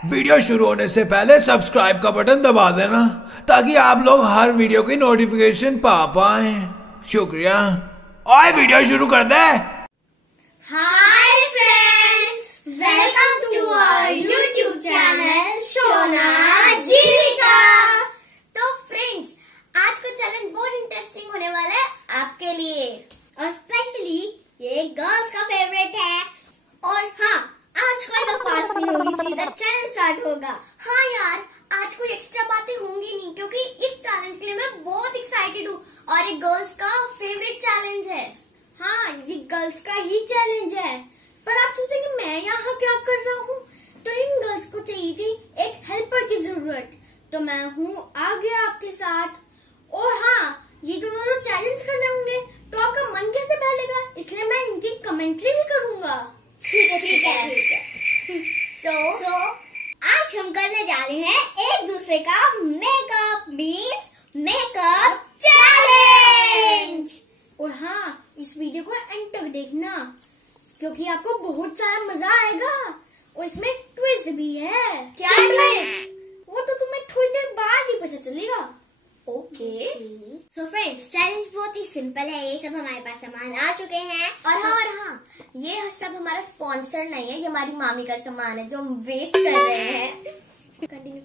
Video शुरू होने से पहले सब्सक्राइब का बटन दबा देना ताकि आप लोग हर वीडियो की नोटिफिकेशन पा पाए। शुक्रिया। और वीडियो शुरू कर दे। Hi friends, welcome to our YouTube channel Shona Jeevika. तो फ्रेंड्स, आज का चैलेंज बहुत इंटरेस्टिंग होने वाला है आपके लिए, और स्पेशली ये गर्ल्स का फेवरेट है। और हाँ, आज कोई बकवास नहीं होगी, सीधा चैलेंज स्टार्ट होगा। हाँ यार, आज कोई एक्स्ट्रा बातें होंगी नहीं, क्योंकि इस चैलेंज के लिए मैं बहुत एक्साइटेड हूँ और ये गर्ल्स का फेवरेट चैलेंज है। हाँ, ये गर्ल्स का ही चैलेंज है। पर आप सोचेंगे मैं यहाँ क्या कर रहा हूँ? तो इन गर्ल्स को चाहिए थी एक हेल्पर की जरूरत, तो मैं हूँ आगे आपके साथ। और हाँ, ये दोनों लोग चैलेंज करने होंगे, तो आपका मन कैसे बहलेगा, इसलिए मैं इनकी कमेंट्री भी करूंगा। ठीक है। सो आज हम करने जा रहे हैं एक दूसरे का मेकअप मीन्स मेकअप चैलेंज। और हाँ, इस वीडियो को एंड तक देखना, क्योंकि आपको बहुत सारा मजा आएगा। और इसमें ट्विस्ट भी है। क्या ट्विस्ट? वो तो तुम्हें थोड़ी देर बाद ही पता चलेगा। ओके। सो फ्रेंड्स, चैलेंज बहुत ही सिंपल है। ये सब हमारे पास सामान आ चुके हैं। और हाँ, ये सब हमारा स्पॉन्सर नहीं है, ये हमारी मामी का सामान है जो हम वेस्ट कर रहे हैं। कंटिन्यू।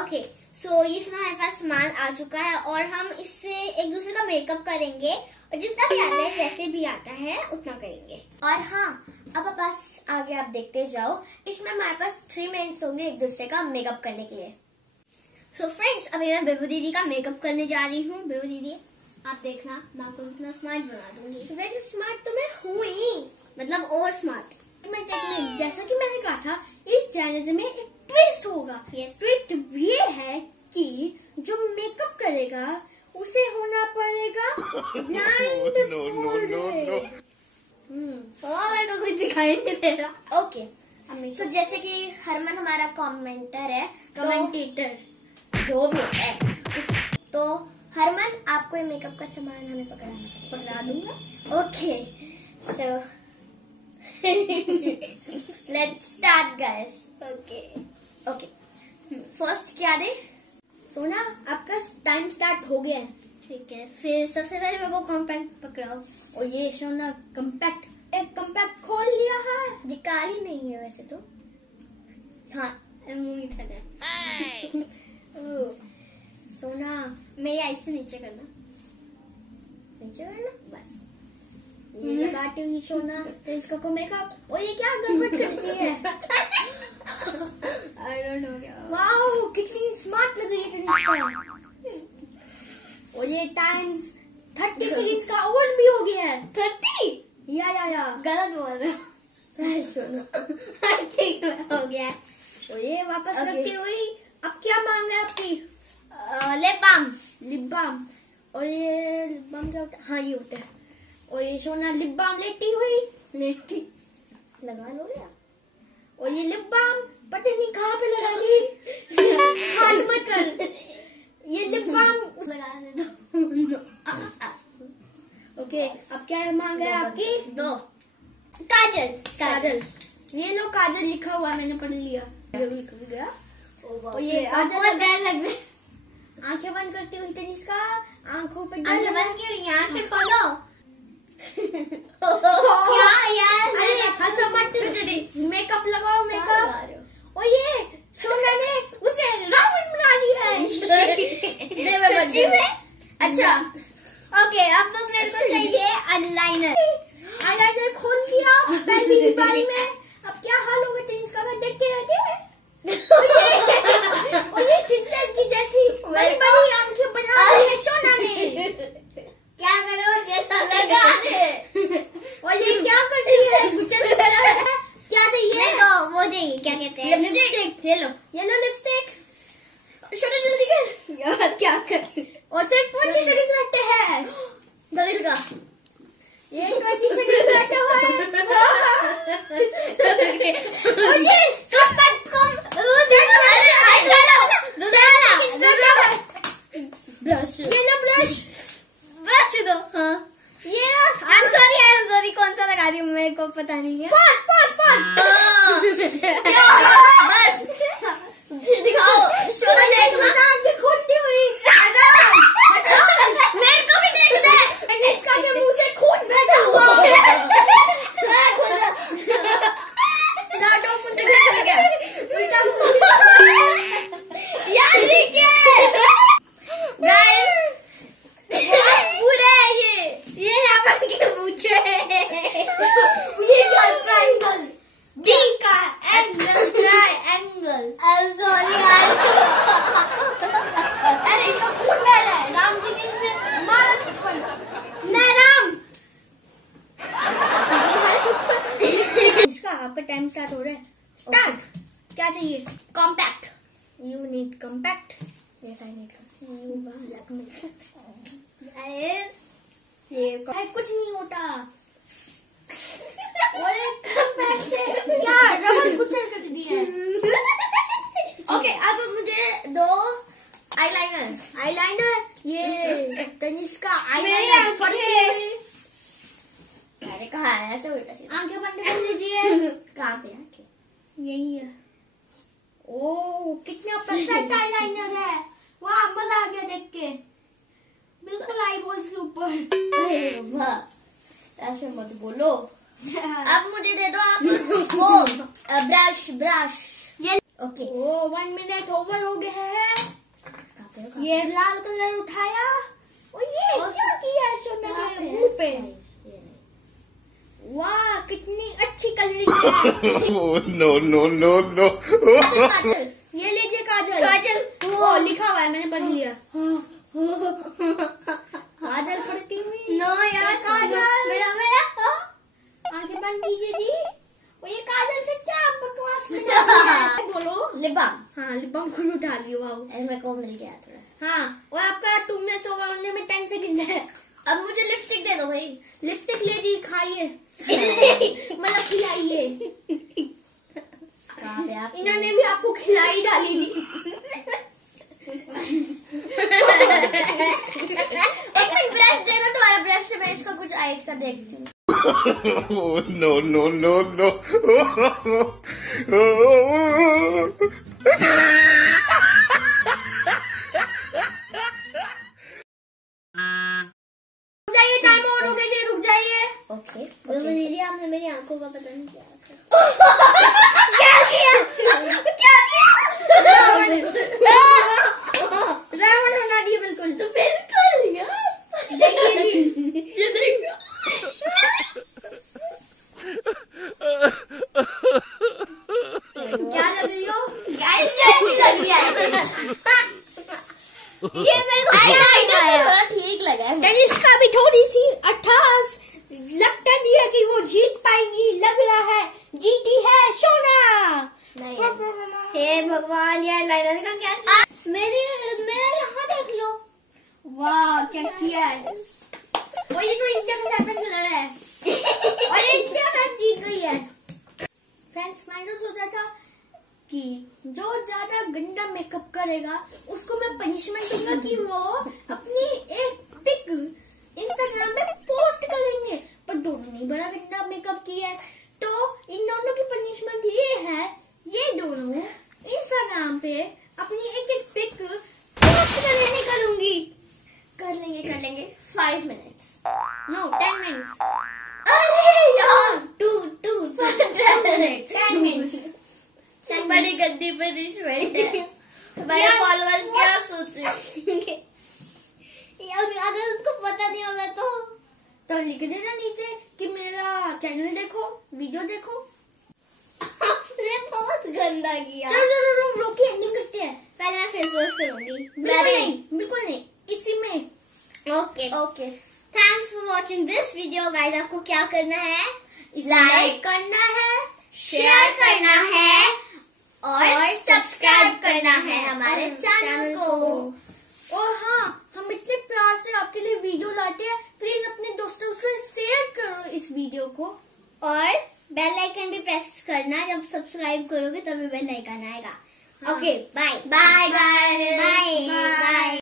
ओके, सो ये सब हमारे पास सामान आ चुका है और हम इससे एक दूसरे का मेकअप करेंगे, और जितना भी आता है, जैसे भी आता है उतना करेंगे। और हाँ, अब बस आगे आप देखते जाओ। इसमें हमारे पास 3 मिनट्स होंगे एक दूसरे का मेकअप करने के लिए। सो फ्रेंड्स, अभी मैं बेबू दीदी का मेकअप करने जा रही हूँ। बेबू दीदी, आप देखना, मैं आपको इतना स्मार्ट बना दूंगी। वैसे स्मार्ट तो मैं हूँ ही, मतलब और स्मार्ट। जैसा कि मैंने कहा था, इस चैलेंज में एक ट्विस्ट होगा। ट्विस्ट ये है कि जो मेकअप करेगा उसे होना पड़ेगा और कुछ दिखाई नहीं दे रहा। ओके, तो जैसे कि हरमन हमारा कमेंटर है, कमेंटेटर जो भी है, तो हरमन आपको ये मेकअप का सामान हमें पकड़ा दूंगा। Okay, so let's start guys. Okay, first क्या दे? सोना, आपका टाइम स्टार्ट हो गया है। ठीक है, फिर सबसे पहले मेरे को कॉम्पैक्ट पकड़ाओ। और ये सोना कॉम्पैक्ट, एक कॉम्पैक्ट खोल लिया है, निकाली नहीं है वैसे तो। हाँ, सोना, मेरी आईज से नीचे करना, बस। ये लगाती हुई सोना, तो इसका को मेकअप। और ये क्या गड़बड़ करती है? I don't know क्या। वाओ, कितनी स्मार्ट लग रही है तनिष्का। और ये टाइम्स 30 सेकंड्स का और भी हो गया है। 30? या गलत बोल रहा है सोना। ठीक हो गया। और ये वापस रखती हुई, अब क्या मांग है आपकी? Lip balm. और ये लिप बाम क्या होता है? हाँ, ये होता है। और ये सोना लिप बाम लेती लगा लो यार। और ये लिप बाम पता नहीं कहाँ पे लगा ली, हाथ मत कर। ये लिप बाम लगा दे दो। ओके, अब क्या मांग है आपकी? 2 काजल। ये लो, काजल लिखा हुआ मैंने पढ़ लिया। गया। और ये काजल लग रहा है। आंखें बंद करती हुई तनिष्का, आंखों पे बंद की हुई, आंखें खोलो। क्या यार? अरे हंसो मत, मेकअप लगाओ, मेकअप। और ये सोना ने उसे रावण बना दिया है। सच्ची में? अच्छा, ओके, अब लोग मेरे को चाहिए आईलाइनर खोल लिया पहली ही बारी में। अब क्या हाल होगा तनिष्का का, देखते रहते हैं। और ये सिंचन की जैसी बड़ी आंखें बना ली है सोना ने। क्या करो, जैसा लगा दे। और ये क्या करती है? क्या चाहिए? वो चाहिए, क्या कहते हैं? लिपस्टिक। Yellow lipstick. सोना जल्दी कर यार, क्या कर। और सिर्फ 20 सेकंड रहते हैं। दलील का ये 20 सेकंड रहते हुए। और ये ब्रश दो। हाँ, ये I'm sorry, कौन सा लगा रही हूँ मेरे को पता नहीं है। पास। लाटो मुंडे निकल गया। उल्टा यार गाइस पूरा है ये रावण के पूछे ये ट्रायंगल डी का angle triangle. I am sorry यार। अरे इसका खून बह रहा है। राम जी ने इसे मारा थप्पड़। नहीं राम इसका आपका टाइम स्टार्ट हो रहा है। स्टार्ट। क्या चाहिए? Compact. You need compact. Yes I need ये कुछ नहीं होता। और यार रबड़ कुचल कर दिया। ओके अब मुझे दो आईलाइनर। ये तनिष्का आईलाइनर मैंने कहा ऐसे उल्टा सीधा। आंखें बंद कर लीजिए। कहाँ पे आंखें? यही है। ओ कितना परफेक्ट आईलाइनर है। वाह मजा आ गया देख के। बिल्कुल आईबॉल्स के ऊपर। अरे वाह ऐसे मत बोलो। अब मुझे दे दो आप वो ब्रश। ये ओके। ओ 1 मिनट ओवर हो गया है। ये लाल कलर उठाया। और ये क्या किया सोना के मुंह पे? वाह कितनी अच्छी कलरिंग है। नो। काजल ये लीजिए काजल। वो लिखा हुआ है मैंने पढ़ लिया। काजल पढ़ती हुई। नो यार काजल मेरा आंखें बंद कीजिए जी। और ये काजल से क्या बकवास कर रही है? बोलो लिप बाम। हाँ लिप बाम खुद उठा लियो। मेरे को मिल गया थोड़ा। हाँ और आपका 2 मिनट्स ओवर होने में 10 सेकंड है। अब मुझे लिपस्टिक दे दो भाई। लिपस्टिक ले जी खाइए। मतलब खिलाइए। इन्होंने भी आपको खिलाई डाली थी। एक मिनट ब्रश देना तुम्हारा ब्रश से मैं इसका कुछ आइज का देखती हूँ। No. टाइम आउट हो गया जी रुक जाइए। ओके दीदी आपने मेरी आंखों का पता नहीं क्या रावण बना दिया बिल्कुल। तो बिल्कुल देखिए जी ये देखो क्या लग रही हो? लग रही है। ये मेरे को थोड़ा ठीक लगा है। तनिष्का भी थोड़ी सी 28 लगता नहीं है कि वो जीत पाएगी। लग रहा है जीती है सोना। हे भगवान यार लाइनर का क्या? मेरा यहाँ देख लो। वाह क्या किया है। वो ये तो इंडिया का सैफरन कलर है। और इंडिया मैच जीत गई है। फ्रेंड्स मैंने सोचा था कि जो ज्यादा गंदा मेकअप करेगा उसको मैं पनिशमेंट दूंगा कि वो अपनी एक पिक इंस्टाग्राम पे पोस्ट करेंगे। पर दोनों ने बड़ा गंदा मेकअप किया है तो इन दोनों की पनिशमेंट ये है ये दोनों इंस्टाग्राम पे अपनी एक पिक पोस्ट करने करूंगी। कर लेंगे 5 मिनट्स नो 10 मिनट्स। अरे यार 10 मिनट्स बड़ी गंदी पनिशमेंट है। मेरे फॉलोअर्स क्या सोचेंगे? अगर उनको पता नहीं होगा तो लिख देना नीचे कि मेरा चैनल देखो वीडियो देखो। आपने बहुत गंदा किया। चलो रोक के एंडिंग करते हैं। पहले मैं फेस वॉश करूंगी। बिल्कुल नहीं इसी में। Okay thanks for watching this video guys. आपको क्या करना है? लाइक करना है, शेयर करना है और सब्सक्राइब करना है हमारे चैनल को। और हाँ हम इतने प्यार से आपके लिए वीडियो लाते हैं। प्लीज अपने दोस्तों से शेयर करो इस वीडियो को और बेल आइकन भी प्रेस करना। जब सब्सक्राइब करोगे तभी बेल आइकन आएगा। Okay bye bye bye bye.